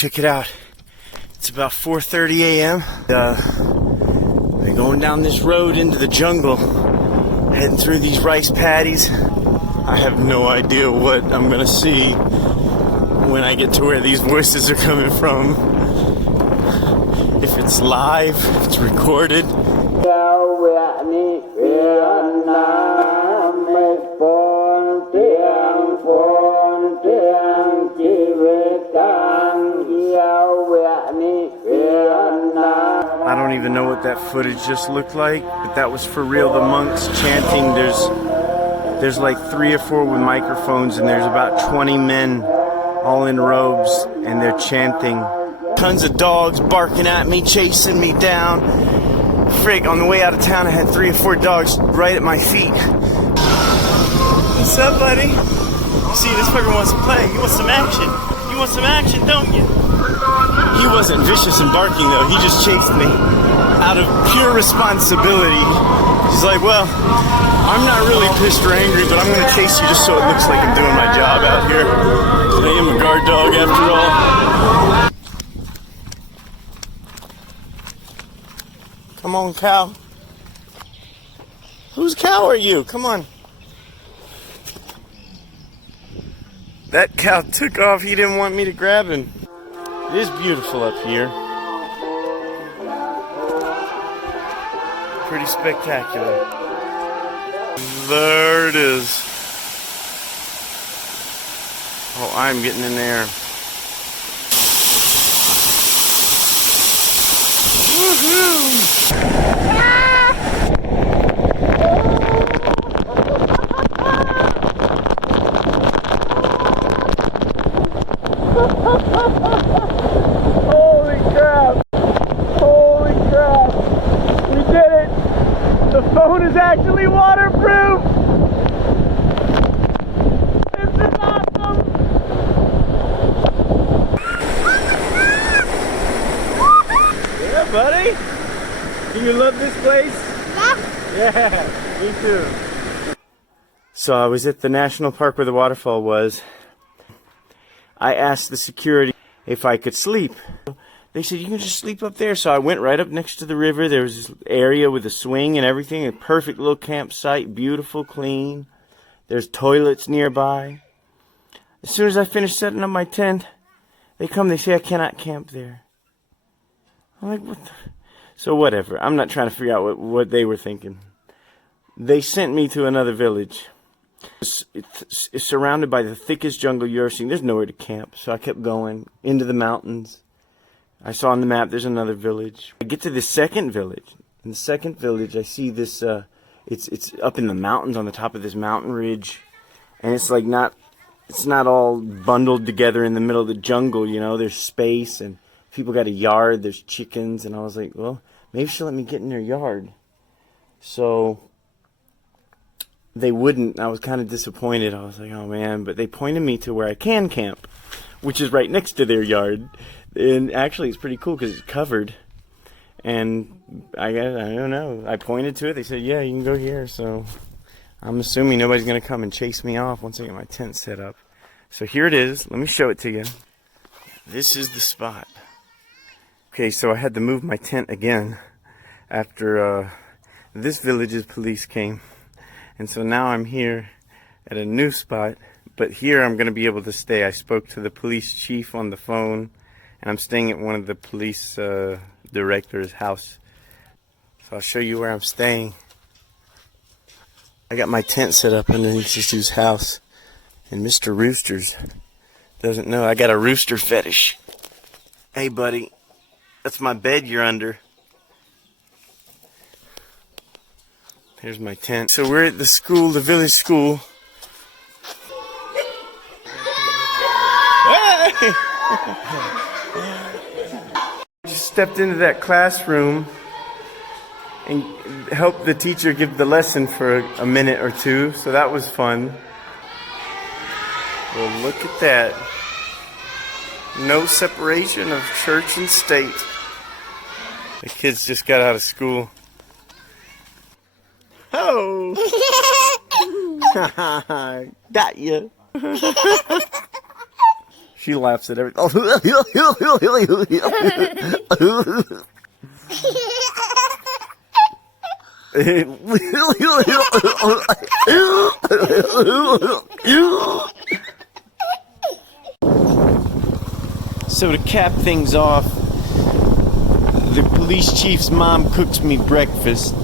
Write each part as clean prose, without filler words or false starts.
Check it out. It's about 4:30 a.m. We're going down this road into the jungle, heading through these rice paddies. I have no idea what I'm gonna see when I get to where these voices are coming from. If it's live, if it's recorded. I don't even know what that footage just looked like, but that was for real. The monks chanting. There's like 3 or 4 with microphones, and there's about 20 men all in robes, and they're chanting. Tons of dogs barking at me, chasing me down. Frick, on the way out of town I had 3 or 4 dogs right at my feet. What's up, buddy? See, this fucker wants to play. He wants some action. You want some action, don't you? He wasn't vicious and barking though, he just chased me out of pure responsibility. He's like, well, I'm not really pissed or angry, but I'm going to chase you just so it looks like I'm doing my job out here. I am a guard dog after all. Come on, cow. Whose cow are you? Come on. That cow took off. He didn't want me to grab him. It is beautiful up here. Pretty spectacular. There it is. Oh, I'm getting in there. Woohoo! Holy crap! Holy crap! We did it! The phone is actually waterproof! This is awesome! Yeah, buddy! Do you love this place? Yeah, me too. So I was at the national park where the waterfall was. I asked the security if I could sleep. They said, you can just sleep up there. So I went right up next to the river. There was this area with a swing and everything. A perfect little campsite. Beautiful, clean. There's toilets nearby. As soon as I finished setting up my tent, they come, they say I cannot camp there. I'm like, what the? So whatever. I'm not trying to figure out what they were thinking. They sent me to another village. It's surrounded by the thickest jungle you've ever seen. There's nowhere to camp. So I kept going into the mountains. I saw on the map there's another village. I get to the second village. In the second village I see this, it's up in the mountains on the top of this mountain ridge. And it's like it's not all bundled together in the middle of the jungle, you know. There's space and people got a yard, there's chickens. And I was like, well, maybe she'll let me get in their yard. So they wouldn't. I was kind of disappointed. I was like, oh man, but they pointed me to where I can camp, which is right next to their yard. And actually it's pretty cool because it's covered. And I don't know. I pointed to it. They said, yeah, you can go here. So I'm assuming nobody's going to come and chase me off once I get my tent set up. So here it is. Let me show it to you. This is the spot. Okay, so I had to move my tent again after this village's police came. And so now I'm here at a new spot, but here I'm going to be able to stay. I spoke to the police chief on the phone, and I'm staying at one of the police director's house. So I'll show you where I'm staying. I got my tent set up underneath this dude's house, and Mr. Roosters doesn't know I got a rooster fetish. Hey, buddy, that's my bed you're under. Here's my tent. So we're at the school, the village school. Hey! Just stepped into that classroom and helped the teacher give the lesson for a minute or two. So that was fun. Well, look at that. No separation of church and state. The kids just got out of school. Oh! Got you. She laughs at everything. So to cap things off, the police chief's mom cooks me breakfast,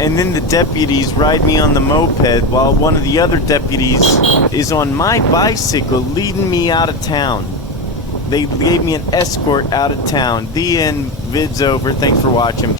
and then the deputies ride me on the moped while one of the other deputies is on my bicycle leading me out of town. They gave me an escort out of town. The end. Vid's over. Thanks for watching.